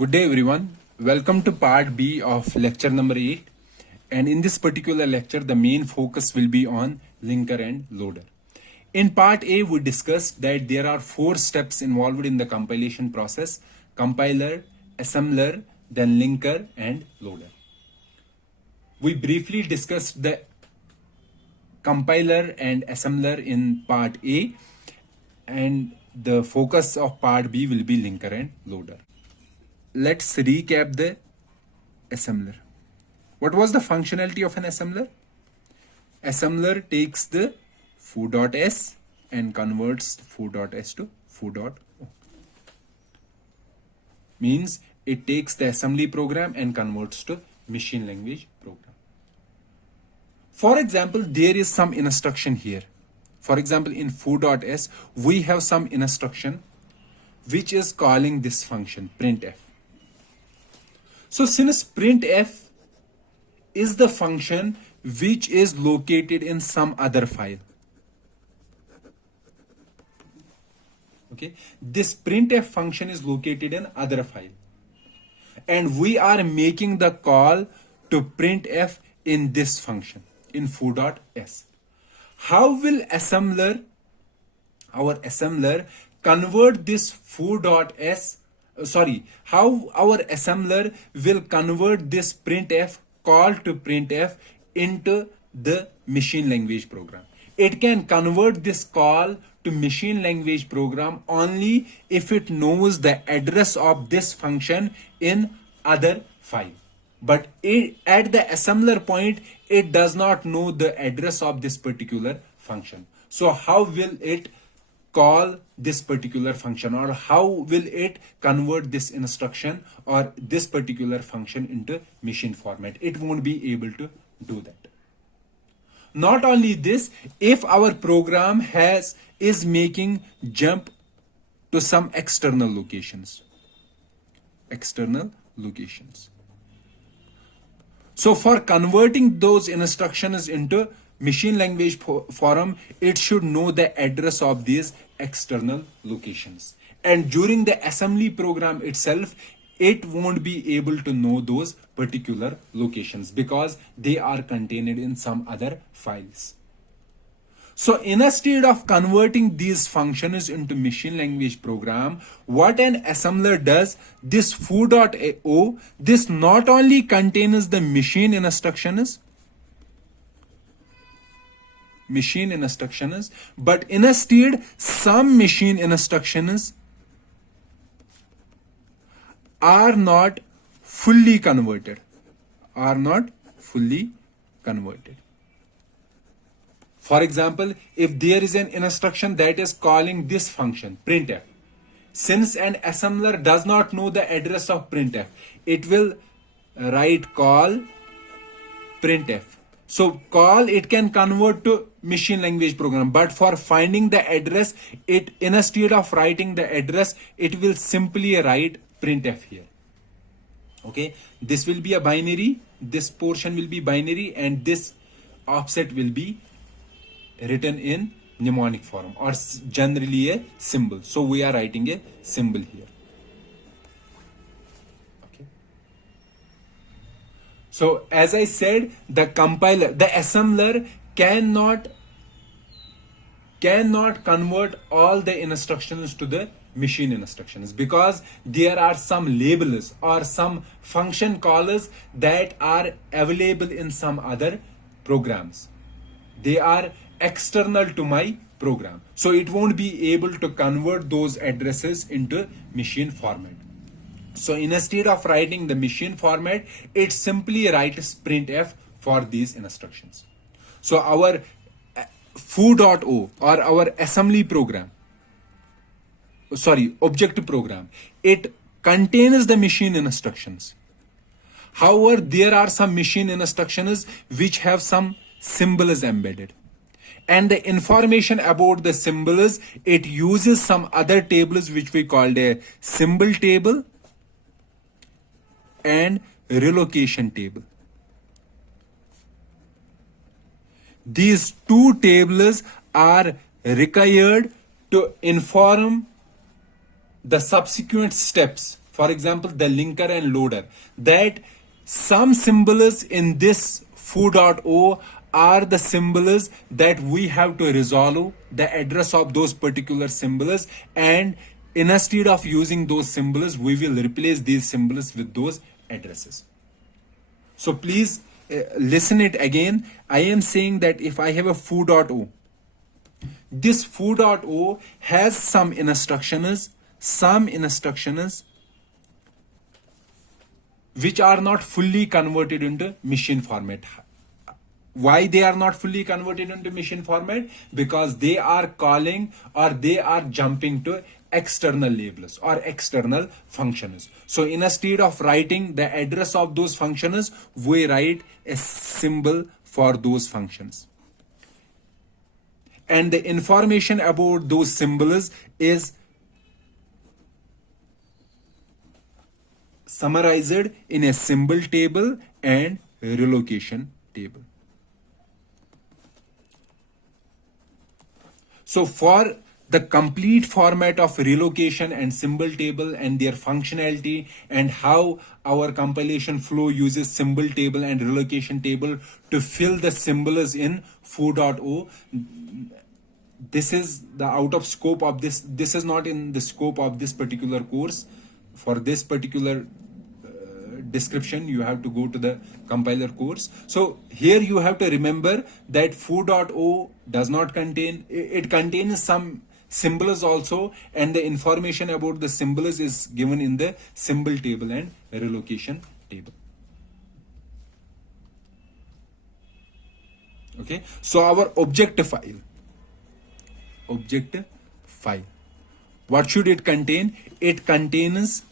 Good day everyone. Welcome to part B of lecture number 8. And in this particular lecture, the main focus will be on linker and loader. In part A, we discussed that there are 4 steps involved in the compilation process: compiler, assembler, then linker and loader. We briefly discussed the compiler and assembler in part A, and the focus of part B will be linker and loader. Let's recap the assembler. What was the functionality of an assembler? Assembler takes the foo.s and converts foo.s to foo.o. Means it takes the assembly program and converts to machine language program. For example, there is some instruction here. For example, in foo.s, we have some instruction which is calling this function printf. So since printf is the function which is located in some other file, okay, this printf function is located in other file, and we are making the call to printf in this function in foo.s. How will our assembler convert this foo.s? How our assembler will convert this printf call to printf into the machine language program? It can convert this call to machine language program only if it knows the address of this function in other file. But at the assembler point, it does not know the address of this particular function. So how will it call this particular function, or how will it convert this instruction or this particular function into machine format? It won't be able to do that. Not only this, if our program is making jump to some external locations. So for converting those instructions into machine language form, it should know the address of these external locations. And during the assembly program itself, it won't be able to know those particular locations because they are contained in some other files. So instead of converting these functions into machine language program, what an assembler does, this foo.o, this not only contains the machine instructions, but instead some machine instructions are not fully converted. For example, if there is an instruction that is calling this function printf, since an assembler does not know the address of printf, it will write call printf. So call, it can convert to machine language program, but for finding the address, it instead of writing the address, it will simply write printf here. Okay, this will be a binary, this portion will be binary, and this offset will be written in mnemonic form or generally a symbol. So we are writing a symbol here. Okay. So as I said, the assembler cannot convert all the instructions to the machine instructions because there are some labels or some function callers that are available in some other programs. They are external to my program, so it won't be able to convert those addresses into machine format. So instead of writing the machine format, it simply writes printf for these instructions. So our foo.o or our assembly program, object program, it contains the machine instructions. However, there are some machine instructions which have some symbols embedded. And the information about the symbols, it uses some other tables which we called a symbol table and relocation table. These two tables are required to inform the subsequent steps. for example the linker and loader, that some symbols in this foo.o are the symbols that we have to resolve the address of those particular symbols, and instead of using those symbols we will replace these symbols with those addresses. So please listen it again. I am saying that if I have a foo.o, this foo.o has some instructions which are not fully converted into machine format. Why they are not fully converted into machine format? Because they are calling or they are jumping to external labels or external functions. So instead of writing the address of those functions, we write a symbol for those functions, and the information about those symbols is summarized in a symbol table and relocation table. So for the complete format of relocation and symbol table and their functionality, and how our compilation flow uses symbol table and relocation table to fill the symbols in foo.o, this is the out of scope of this is not in the scope of this particular course. For this particular description you have to go to the compiler course. So here you have to remember that foo.o does not contain, it contains some symbols also, and the information about the symbols is given in the symbol table and relocation table. Okay, so our object file, what should it contain? It contains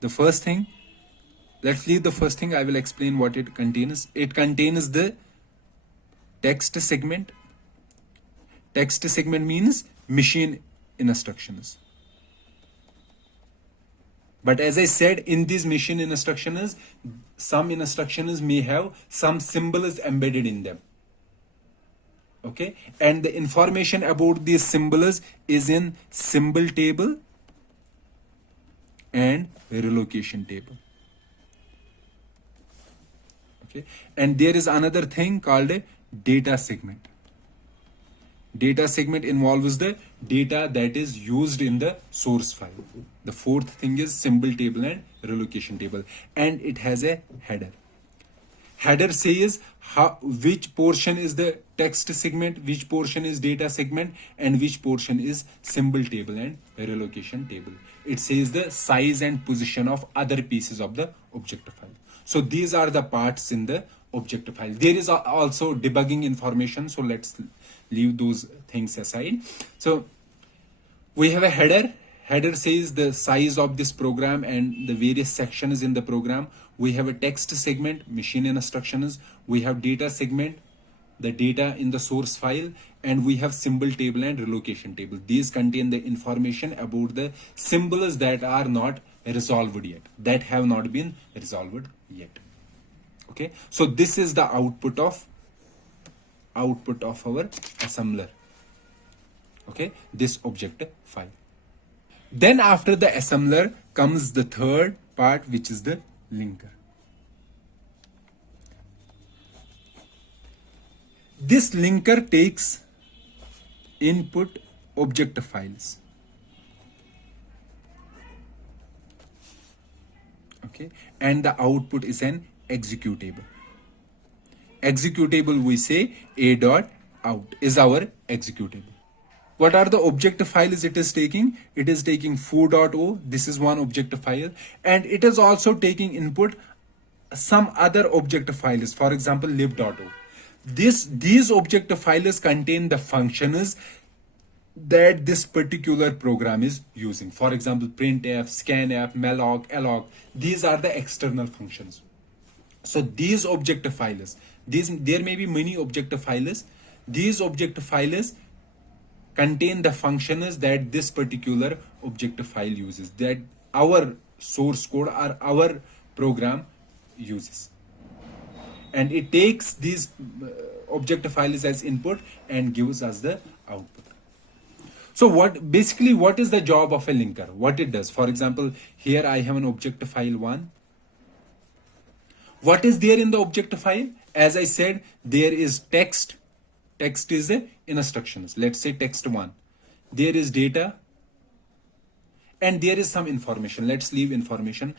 the first thing. Let's leave the first thing. I will explain what it contains. It contains the text segment. Text segment means machine instructions. But as I said, in these machine instructions, some instructions may have some symbols embedded in them. Okay, and the information about these symbols is in symbol table and relocation table. Okay, and there is another thing called a data segment. Data segment involves the data that is used in the source file. The fourth thing is symbol table and relocation table, and it has a header. Header says which portion is the text segment, which portion is data segment, and which portion is symbol table and relocation table. It says the size and position of other pieces of the object file. So these are the parts in the object file. There is also debugging information, so let's leave those things aside. So we have a header. Header says the size of this program and the various sections in the program. We have a text segment, machine instructions. We have data segment, the data in the source file, and we have symbol table and relocation table. These contain the information about the symbols that are not resolved yet, that have not been resolved yet. Okay, so this is the output of our assembler. Okay, this object file. Then after the assembler comes the third part, which is the linker. This linker takes input object files. Okay, and the output is an executable. Executable, we say a.out is our executable. What are the object files it is taking? It is taking foo.o. This is one object file, and it is also taking input some other object files. For example, lib.o. These object files contain the functions that this particular program is using. For example, printf, scanf, malloc, alloc. These are the external functions. So these object files, there may be many object files. These object files contain the functions that this particular object file uses, that our source code or our program uses. And it takes these object files as input and gives us the output. So what is the job of a linker? What it does? For example, here I have an object file 1. What is there in the object file? As I said, there is text. Text is the instructions. Let's say text 1. There is data, and there is some information. Let's leave information.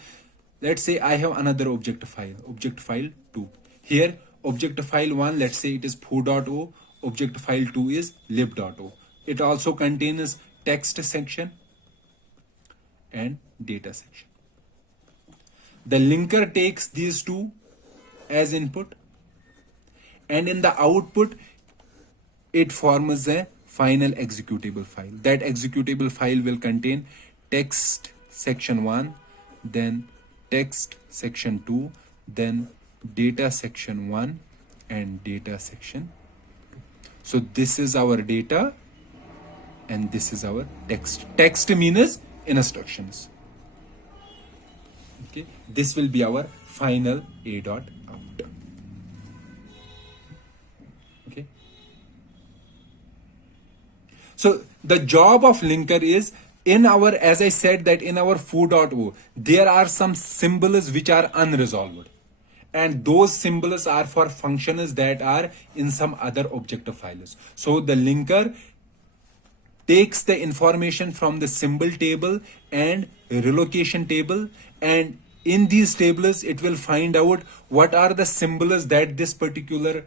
Let's say I have another object file 2. Here, object file 1, let's say it is foo.o. Object file 2 is lib.o. It also contains text section and data section. The linker takes these two as input, and in the output it forms a final executable file. That executable file will contain text section 1, then text section 2, then data section 1 and data section 2. So this is our data and this is our text. Text means instructions. Okay, this will be our final a dot out. Okay, so the job of linker is, in our, as I said, that in our foo.o there are some symbols which are unresolved, and those symbols are for functions that are in some other object files. So the linker takes the information from the symbol table and relocation table, and in these tables it will find out what are the symbols that this particular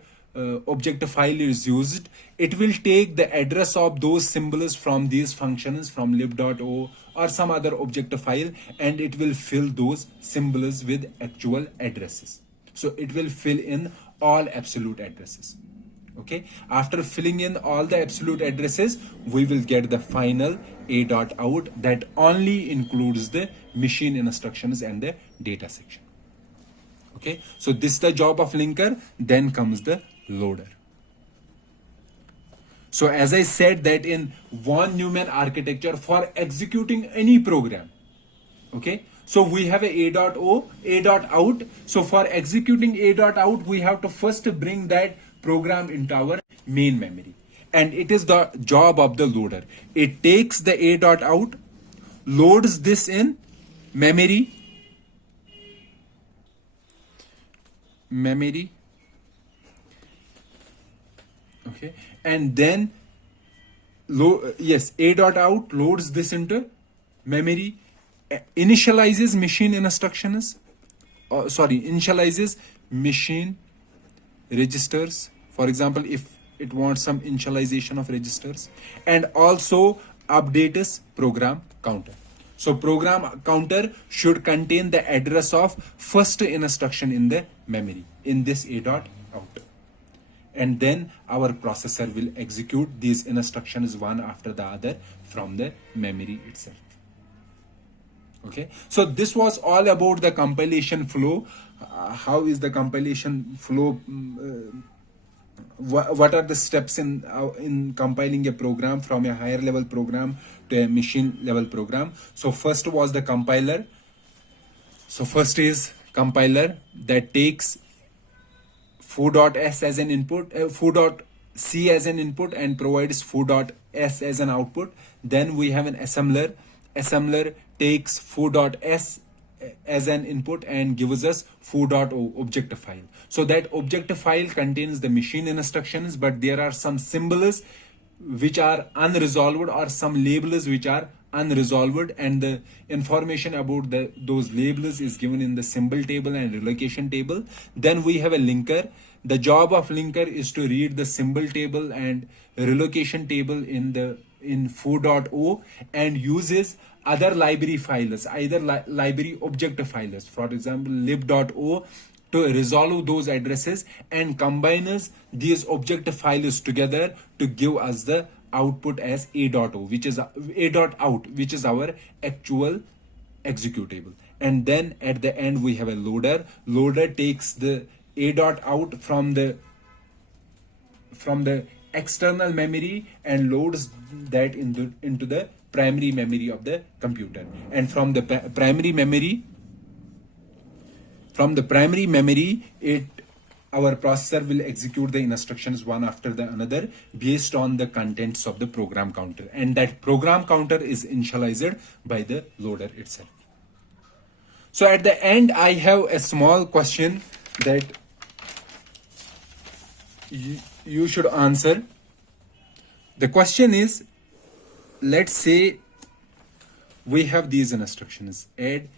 object file is used. It will take the address of those symbols from these functions, from lib.o or some other object file, and it will fill those symbols with actual addresses. So it will fill in all absolute addresses. Okay, after filling in all the absolute addresses, we will get the final a dot out that only includes the machine instructions and the data section. Okay, so this is the job of linker. Then comes the loader. So as I said, that in von Neumann architecture, for executing any program, okay, so we have a dot o, a dot out. So for executing a dot out, we have to first bring that program into our main memory, and it is the job of the loader. It takes the a dot out, loads this in memory, okay, and then a dot out loads this into memory, initializes machine instructions, initializes machine registers. For example, if it wants some initialization of registers, and also updates program counter. So program counter should contain the address of first instruction in the memory in this a dot out, and then our processor will execute these instructions one after the other from the memory itself. Okay, so this was all about the compilation flow. How is the compilation flow? What are the steps in compiling a program from a higher level program to a machine level program? So first was the compiler. So first is compiler that takes foo.s as an input, foo.c as an input, and provides foo.s as an output. Then we have an assembler. Assembler takes foo.s as an input and gives us foo.o object file. So that object file contains the machine instructions, but there are some symbols which are unresolved or some labels which are unresolved, and the information about those labels is given in the symbol table and relocation table. Then we have a linker. The job of linker is to read the symbol table and relocation table in foo.o and uses other library files, either library object files, for example lib.o, to resolve those addresses and combines these object files together to give us the output as a.o, which is a.out, which is our actual executable. And then at the end we have a loader. Loader takes the a.out from the external memory and loads that into the primary memory of the computer, and from the primary memory it our processor will execute the instructions one after the another based on the contents of the program counter, and that program counter is initialized by the loader itself. So at the end, I have a small question that you should answer. The question is, let's say we have these instructions: add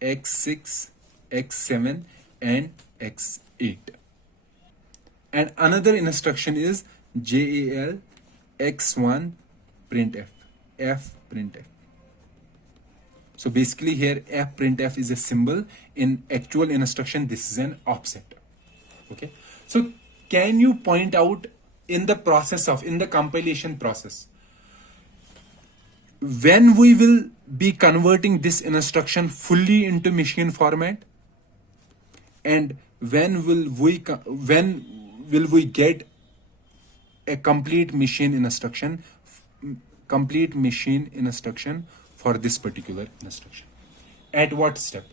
x6, x7, and x8. And another instruction is JAL x1 printf, f printf. So basically here f printf is a symbol. In actual instruction, this is an offset. Okay. So can you point out in the compilation process, when we will be converting this instruction fully into machine format, and when will we get a complete machine instruction for this particular instruction? At what step?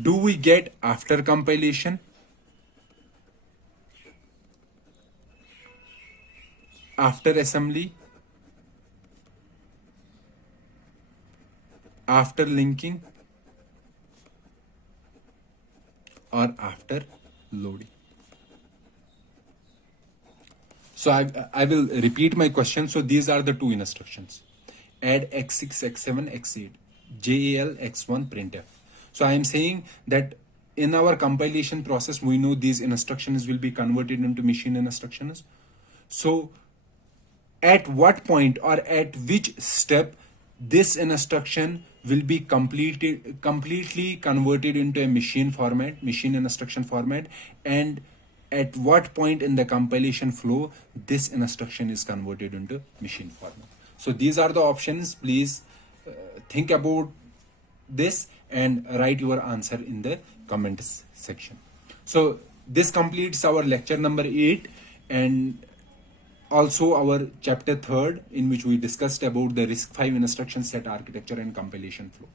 Do we get after compilation, after assembly, after linking, or after loading? So I will repeat my question. So these are the two instructions: add x6, x7, x8, JAL x1 printf. So I am saying that in our compilation process, we know these instructions will be converted into machine instructions. So at what point or at which step this instruction will be completely converted into a machine instruction format, and at what point in the compilation flow this instruction is converted into machine format? So these are the options. Please think about this and write your answer in the comments section. So this completes our lecture number 8, and also our chapter 3rd, in which we discussed about the RISC-V instruction set architecture and compilation flow.